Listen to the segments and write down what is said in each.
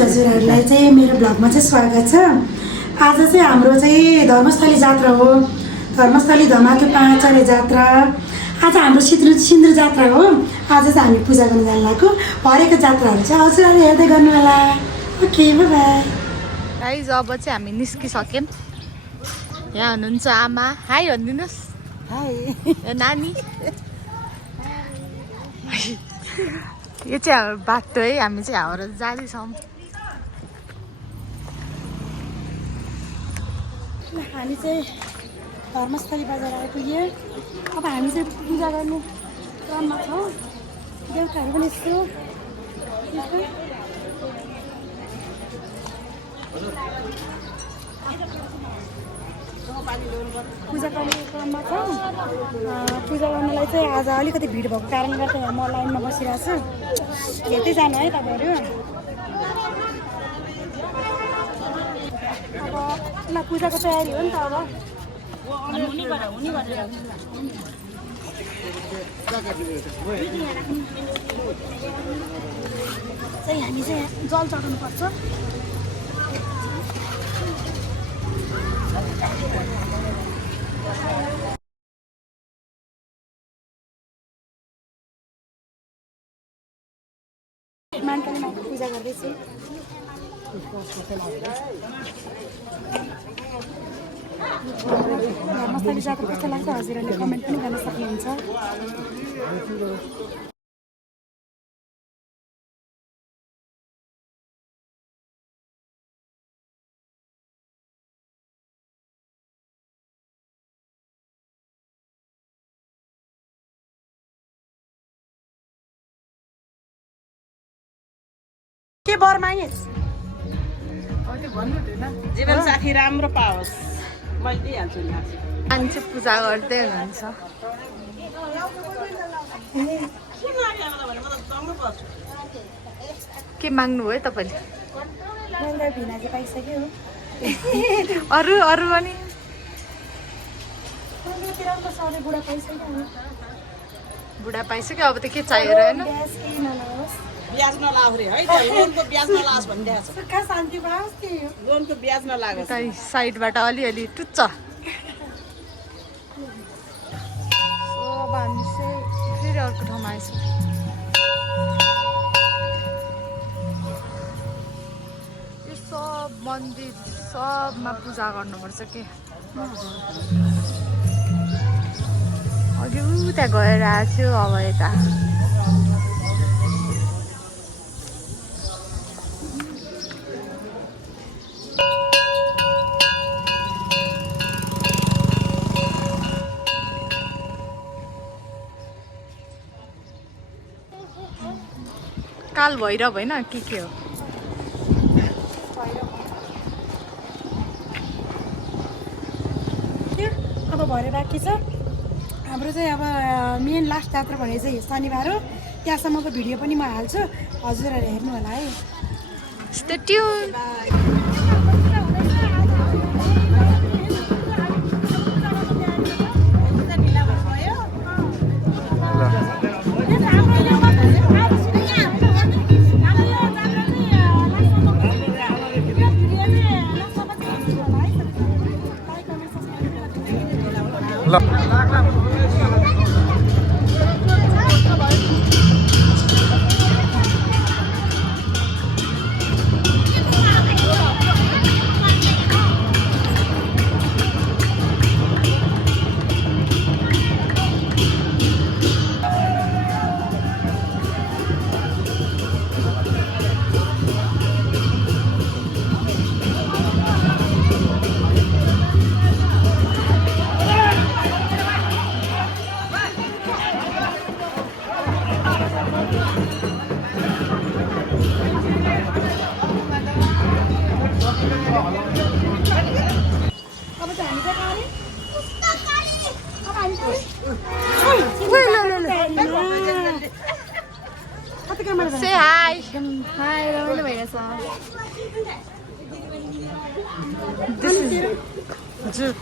हजुरहरूलाई चाहिँ मेरो ब्लगमा चाहिँ स्वागत छ। आज चाहिँ हाम्रो चाहिँ धर्मस्थली जात्रा हो। धर्मस्थली धमाके पाँचरे जात्रा। आज हाम्रो सिन्दुर जात्रा हो। आज चाहिँ हामी पूजा गर्न जान लागेको। हरेक जात्राहरू चाहिँ हजुरहरूले हेर्दै गर्नु होला। Okay bye bye. गाइज अब चाहिँ हामी निस्किसक्यौँ। यहाँ हुनुहुन्छ आमा। हाई भनिदिनुहोस्। हाई नानी। यो चाहिँ हाम्रो बाटो है। हामी चाहिँ हाम्रो जाँदैछौँ। हामी चाहिँ धर्मस्थली बजार आइपुग्यो। अब हामी चाहिँ पूजा गर्ने क्रममा छौँ। देउताहरू पनि यस्तो पूजा गर्ने क्रममा छौँ। पूजा गर्नलाई चाहिँ आज अलिकति भिड भएको कारणले गर्दा म लाइनमा बसिरहेको छु। हेर्दै जानु है तपाईँहरू। अब ल पूजाको तयारी हो नि त। अब चाहिँ हामी चाहिँ जल चढाउनु पर्छ। मानकाली माईको पूजा गर्दैछु। धर्मस्थली जात्रा कस्तो लाग्छ हजुरहरूले कमेन्ट पनि गर्न सक्नुहुन्छ। के बर मागिस्? जीवन साथी राम्रो पाओस्। मैले दिइहाल्छु नि। मान्छे पूजा गर्दै हुनुहुन्छ। के माग्नु भयो तपाईँले? मैले भिना चाहिँ पाइसक्यो। अरू अरू पनि बुढा पाइसक्यो। बुढा पाइसक्यो। अब त के चाहियो र होइन? ब्याज नलाऊ रे है त। लोनको ब्याज नलाओस् भनिदिएको छ। सुख शान्ति पाओस् त्यो। लोनको ब्याज नलागोस्। साइडबाट अलिअलि टुच्च। अब हामी चाहिँ फेरि अर्को ठाउँमा आइसक्यौँ। यो सब मन्दिर सबमा पूजा गर्नुपर्छ के। अघि उता गएर आएको थियो। अब यता काल भैरव होइन के हो? अब भरे बाँकी छ हाम्रो चाहिँ। अब मेन लास्ट जात्रा भने चाहिँ शनिबार हो। त्यहाँसम्मको भिडियो पनि म हाल्छु। हजुरहरू हेर्नु होला है। Stay tuned. Say hi. Hi, रमाइलो भइरहेछ। This is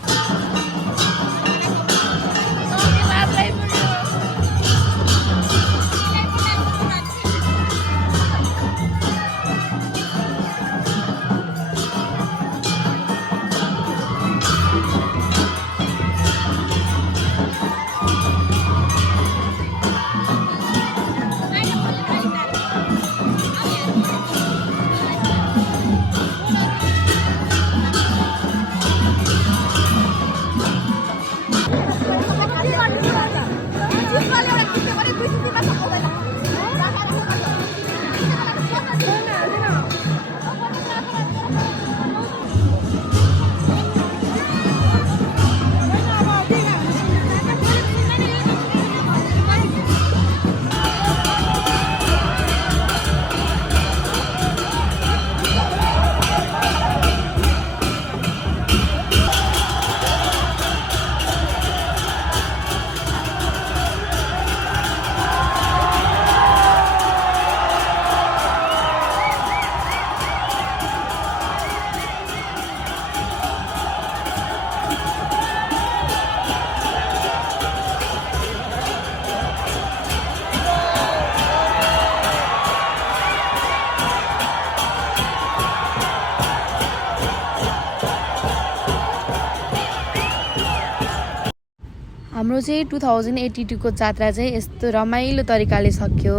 हाम्रो चाहिँ 2082 को जात्रा चाहिँ यस्तो रमाइलो तरिकाले सक्यो।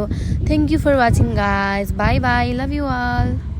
Thank you for watching guys, bye bye, love you all.